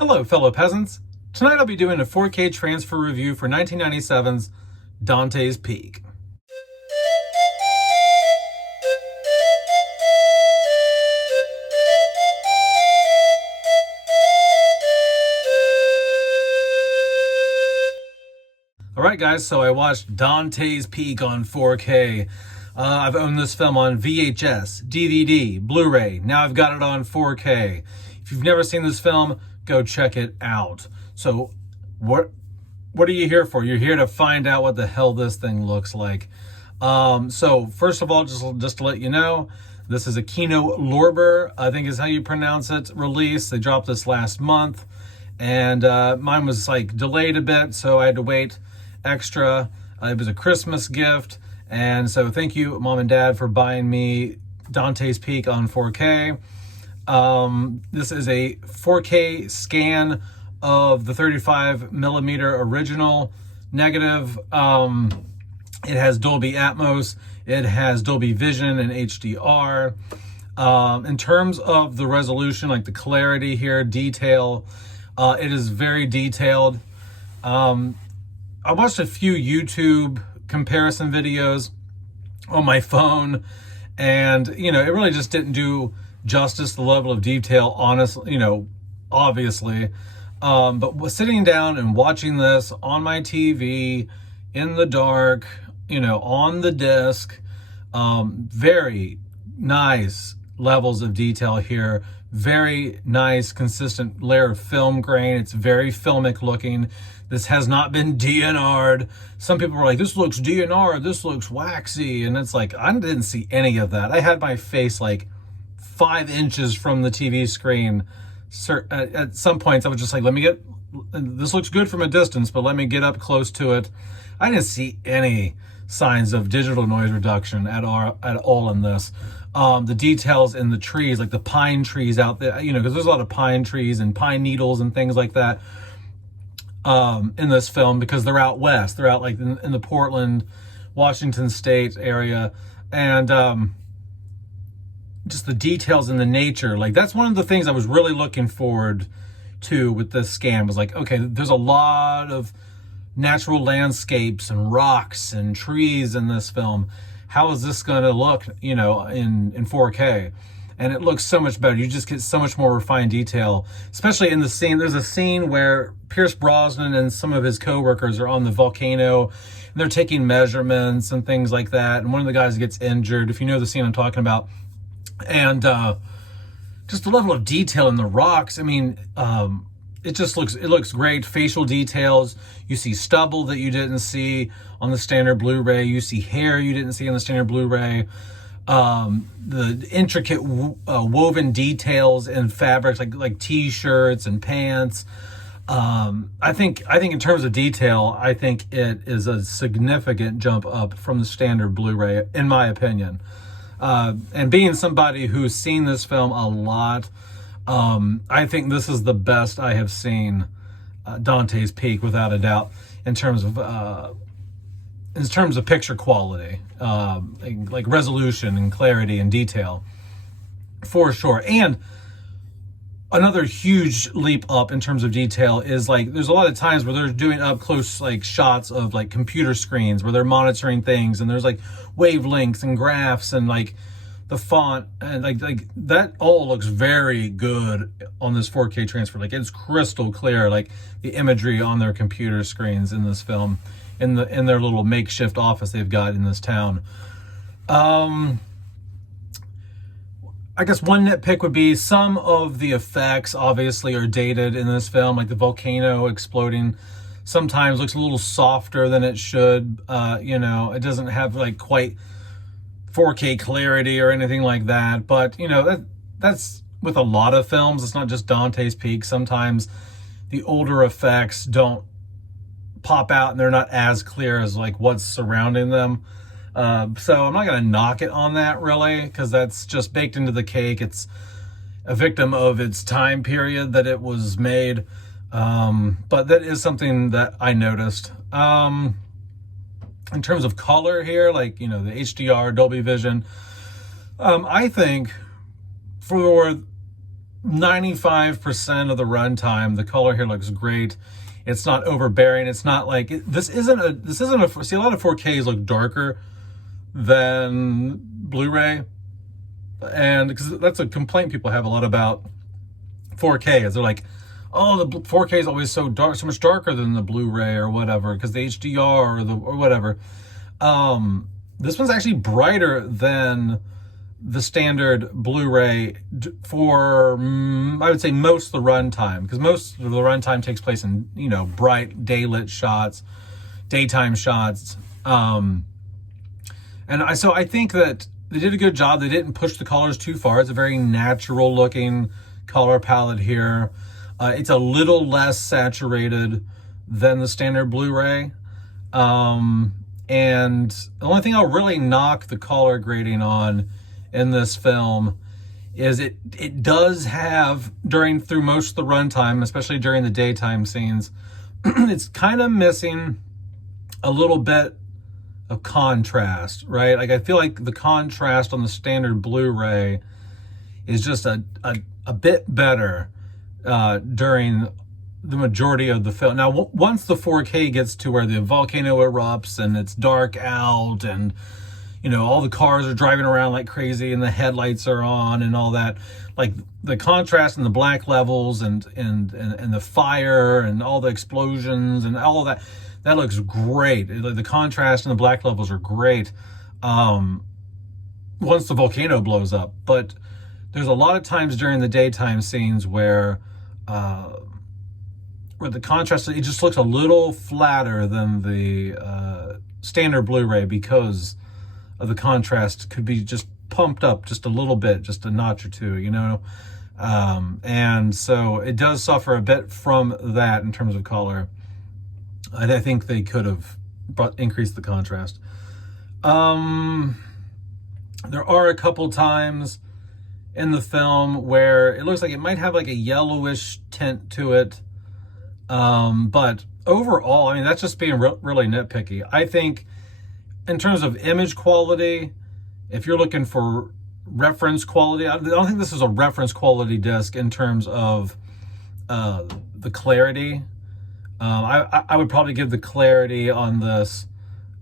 Hello, fellow peasants. Tonight I'll be doing a 4K transfer review for 1997's Dante's Peak. Alright guys, so I watched Dante's Peak on 4K. I've owned this film on VHS, DVD, Blu-ray. Now I've got it on 4K. If you've never seen this film, go check it out. So what are you here for? You're here to find out what the hell this thing looks like. So first of all, just to let you know, this is a KINO LORBER, I think is how you pronounce it, release. They dropped this last month, and mine was like delayed a bit, so I had to wait extra. It was a Christmas gift, and so thank you, Mom and Dad, for buying me Dante's Peak on 4K. This is a 4K scan of the 35mm original negative. It has Dolby Atmos, it has Dolby Vision and HDR. In terms of the resolution, like the clarity here, detail, it is very detailed. I watched a few YouTube comparison videos on my phone, and it really just didn't do justice the level of detail, honestly, obviously. But sitting down and watching this on my TV in the dark, on the disc, very nice levels of detail here, very nice consistent layer of film grain. It's very filmic looking. This has not been DNR'd. Some people were like, this looks DNR'd, this looks waxy, and it's like, I didn't see any of that. I had my face like 5 inches from the TV screen. At some points I was just like, this looks good from a distance, but let me get up close to it. I didn't see any signs of digital noise reduction at all in this. The details in the trees, like the pine trees out there, because there's a lot of pine trees and pine needles and things like that in this film, because they're out west. They're out like in the Portland, Washington State area. And just the details in the nature, like that's one of the things I was really looking forward to with this scan, was like, okay, there's a lot of natural landscapes and rocks and trees in this film. How is this going to look, in 4K? And it looks so much better. You just get so much more refined detail, especially in the scene. There's a scene where Pierce Brosnan and some of his co-workers are on the volcano, and they're taking measurements and things like that. And one of the guys gets injured, if you know the scene I'm talking about. And just the level of detail in the rocks, I mean, it looks great. Facial details, you see stubble that you didn't see on the standard Blu-ray, you see hair you didn't see on the standard Blu-ray, the intricate woven details in fabrics like t-shirts and pants. I think in terms of detail, I think it is a significant jump up from the standard Blu-ray, in my opinion. And being somebody who's seen this film a lot, I think this is the best I have seen Dante's Peak, without a doubt, in terms of picture quality, like resolution and clarity and detail, for sure. And another huge leap up in terms of detail is, like, there's a lot of times where they're doing up close like shots of like computer screens where they're monitoring things, and there's like wavelengths and graphs and like the font, and like that all looks very good on this 4K transfer. Like, it's crystal clear, like the imagery on their computer screens in this film, in their little makeshift office they've got in this town. I guess one nitpick would be some of the effects obviously are dated in this film, like the volcano exploding sometimes looks a little softer than it should. It doesn't have like quite 4K clarity or anything like that, but that's with a lot of films. It's not just Dante's Peak. Sometimes the older effects don't pop out and they're not as clear as like what's surrounding them. So I'm not going to knock it on that, really, because that's just baked into the cake. It's a victim of its time period that it was made. But that is something that I noticed. In terms of color here, like, the HDR, Dolby Vision, I think for 95% of the runtime, the color here looks great. It's not overbearing. It's not like this isn't a see, a lot of 4Ks look darker than Blu-ray, and because that's a complaint people have a lot about 4K, is they're like, oh, the 4K is always so dark, so much darker than the Blu-ray or whatever, because the HDR or whatever. This one's actually brighter than the standard Blu-ray for, I would say, most of the runtime, because most of the runtime takes place in, you know, bright daylit shots, daytime shots. So I think that they did a good job. They didn't push the colors too far. It's a very natural looking color palette here. It's a little less saturated than the standard Blu-ray. And the only thing I'll really knock the color grading on in this film is it does have, through most of the runtime, especially during the daytime scenes, it's kind of missing a little bit of contrast, right? Like, I feel like the contrast on the standard Blu-ray is just a bit better during the majority of the film. Now, once the 4K gets to where the volcano erupts and it's dark out and, you know, all the cars are driving around like crazy and the headlights are on and all that, like the contrast and the black levels and the fire and all the explosions and all of that looks great. The contrast and the black levels are great once the volcano blows up. But there's a lot of times during the daytime scenes where the contrast, it just looks a little flatter than the standard Blu-ray, because of the contrast could be just pumped up just a little bit, just a notch or two, you know? And so it does suffer a bit from that in terms of color. I think they could have increased the contrast. There are a couple times in the film where it looks like it might have like a yellowish tint to it. But overall, I mean, that's just being really nitpicky. I think in terms of image quality, if you're looking for reference quality, I don't think this is a reference quality disc in terms of the clarity. I would probably give the clarity on this,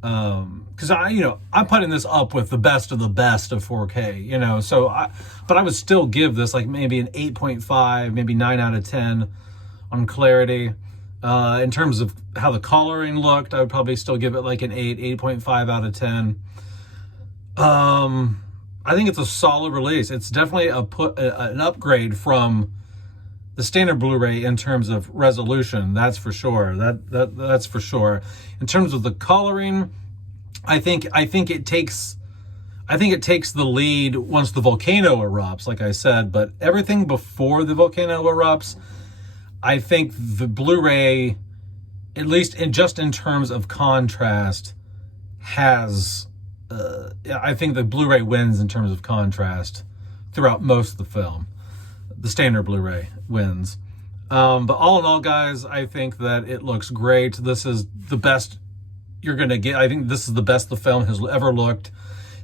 because I'm putting this up with the best of 4K, you know, but I would still give this like maybe an 8.5, maybe 9 out of 10 on clarity. In terms of how the coloring looked, I would probably still give it like an 8.5 out of 10. I think it's a solid release. It's definitely an upgrade from the standard Blu-ray in terms of resolution. That's for sure. That's for sure. In terms of the coloring, I think it takes the lead once the volcano erupts, like I said. But everything before the volcano erupts, I think the Blu-ray, at least in terms of contrast, has. I think the Blu-ray wins in terms of contrast throughout most of the film. The standard Blu-ray wins. But all in all, guys, I think that it looks great. This is the best you're going to get. I think this is the best the film has ever looked.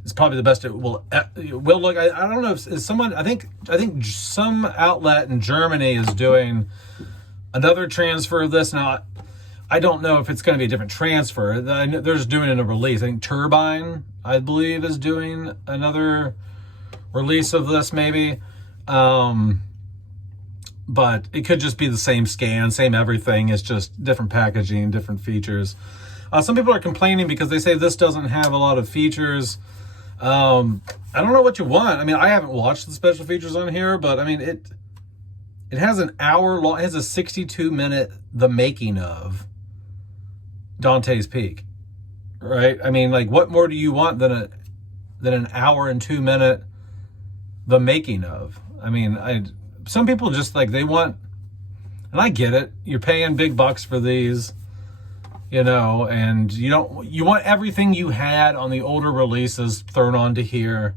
It's probably the best it will look. I don't know if someone, I think some outlet in Germany is doing another transfer of this. Now, I don't know if it's going to be a different transfer. They're just doing it in a release. I think Turbine, I believe, is doing another release of this, maybe. But it could just be the same scan, same everything. It's just different packaging, different features. Some people are complaining because they say this doesn't have a lot of features. I don't know what you want. I mean, I haven't watched the special features on here, but I mean, it has an hour long, it has a 62-minute The Making of Dante's Peak, right? I mean, like, what more do you want than an hour and 2-minute The Making of? I mean, some people just like, they want, and I get it, you're paying big bucks for these, you know, and you want everything you had on the older releases thrown onto here.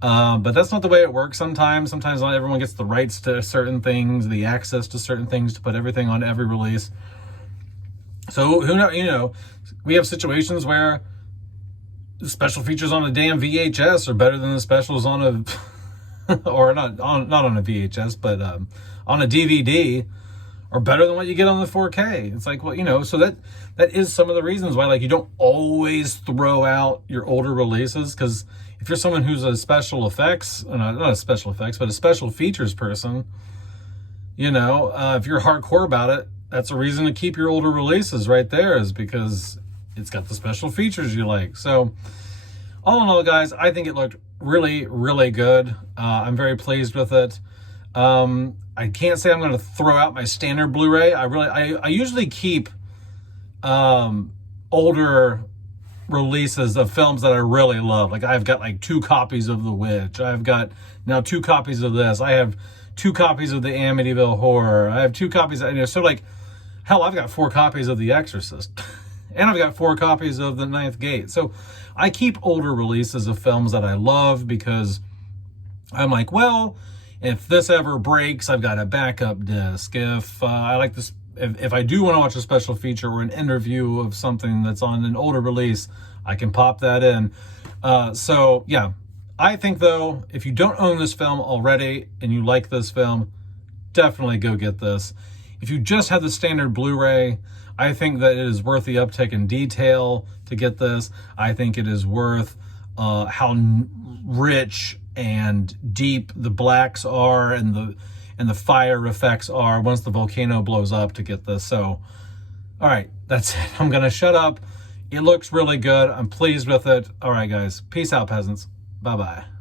But that's not the way it works sometimes. Sometimes not everyone gets the rights to certain things, the access to certain things to put everything on every release. So who knows, you know, we have situations where the special features on a damn VHS are better than the specials on or not on a VHS, but on a DVD, are better than what you get on the 4K. It's like, well, you know, so that is some of the reasons why, like, you don't always throw out your older releases, because if you're someone who's a special effects, not a special effects, but a special features person, you know, if you're hardcore about it, that's a reason to keep your older releases right there, is because it's got the special features you like. So all in all, guys, I think it looked really, really good. I'm very pleased with it. I can't say I'm going to throw out my standard Blu-ray. I usually keep older releases of films that I really love. Like, I've got like 2 copies of The Witch. I've got now 2 copies of this. I have 2 copies of the Amityville Horror. I have 2 copies of, you know, so like, hell, I've got 4 copies of The Exorcist. And I've got 4 copies of The Ninth Gate. So I keep older releases of films that I love, because I'm like, well, if this ever breaks, I've got a backup disc. If I like this, if I do want to watch a special feature or an interview of something that's on an older release, I can pop that in. So yeah, I think though, if you don't own this film already and you like this film, definitely go get this. If you just have the standard Blu-ray, I think that it is worth the uptick in detail to get this. I think it is worth how rich and deep the blacks are and the fire effects are once the volcano blows up, to get this. So, all right, that's it. I'm gonna shut up. It looks really good. I'm pleased with it. All right, guys. Peace out, peasants. Bye-bye.